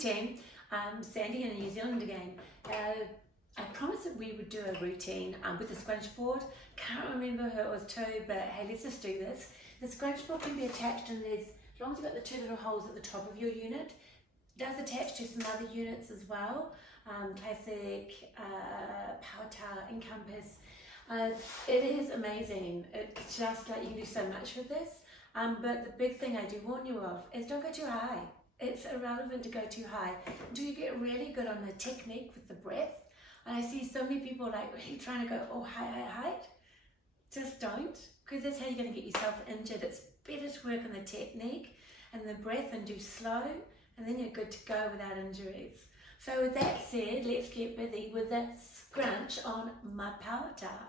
team, Sandy in New Zealand again. I promised that we would do a routine with the scrunch board. Can't remember who it was to, but hey, let's just do this. The scrunch board can be attached, and there's, as long as you've got the two little holes at the top of your unit, it does attach to some other units as well. Classic, Power Tower, Encompass. It is amazing. It's just like you can do so much with this. But the big thing I do warn you of is don't go too high. It's irrelevant to go too high until you get really good on the technique with the breath. And I see so many people like really trying to go, oh, high. Just don't, because that's how you're going to get yourself injured. It's better to work on the technique and the breath and do slow, and then you're good to go without injuries. So with that said, let's get busy with the scrunch on my Power Tower.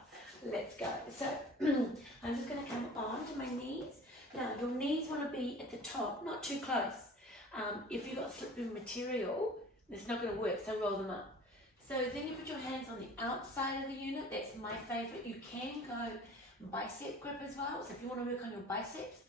Let's go. So I'm just going to come on to my knees. Now your knees want to be at the top, not too close. If you've got slippery material, it's not going to work, so roll them up. So then you put your hands on the outside of the unit. That's my favourite. You can go bicep grip as well. So if you want to work on your biceps,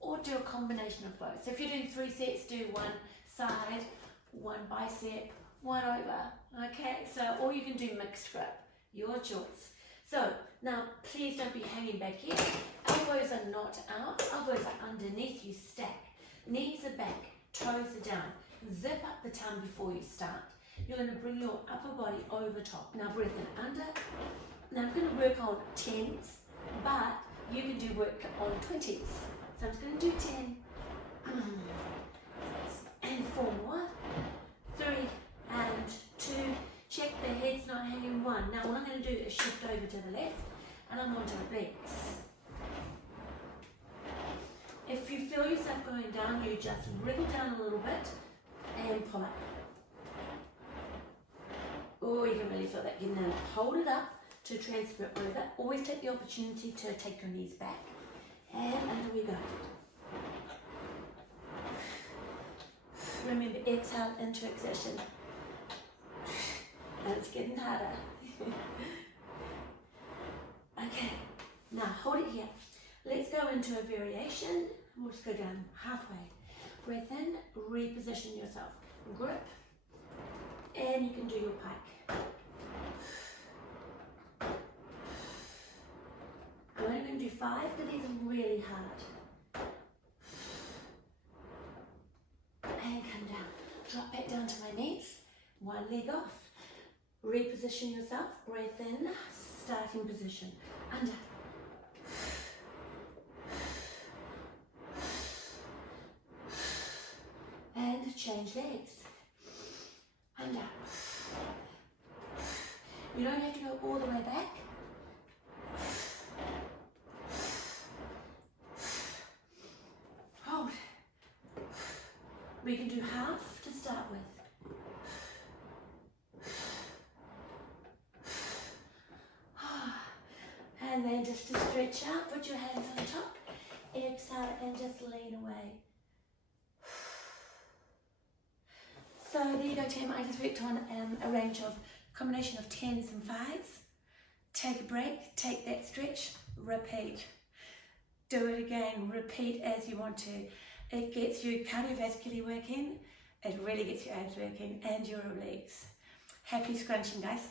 or do a combination of both. So if you're doing 3 sets, do one side, one bicep, one over. Okay, so or you can do mixed grip, your choice. So now please don't be hanging back here. Elbows are not out, elbows are underneath, you stack. Knees are back, toes are down. Zip up the tongue before you start. You're going to bring your upper body over top. Now breathe in under. Now I'm going to work on 10s, but you can do work on 20s. So I'm just going to do 10, and 4 more, 3 and 2. Check the head's not hanging 1. Now what I'm going to do is shift over to the left, and I'm on to obliques. If you feel yourself going down, you just wriggle down a little bit and pull up. Oh, you can really feel that. You now hold it up to transfer over. Always take the opportunity to take your knees back. And under we go. Remember, exhale into exertion. And it's getting harder. Okay, now hold it here. Let's go into a variation. We'll just go down halfway. Breath in, reposition yourself. Grip, and you can do your pike. I'm only going to do 5, but these are really hard. And come down. Drop back down to my knees. One leg off. Reposition yourself. Breath in. Starting position. Under. And change legs. Under. You don't have to go all the way back. Hold. We can do half to start with. And then just to stretch out, put your hands on top, exhale and just lean away. So there you go, team. I just worked on a range of combination of 10s and 5s. Take a break, take that stretch, repeat. Do it again, repeat as you want to. It gets you cardiovascular working, it really gets your abs working and your obliques. Happy scrunching, guys.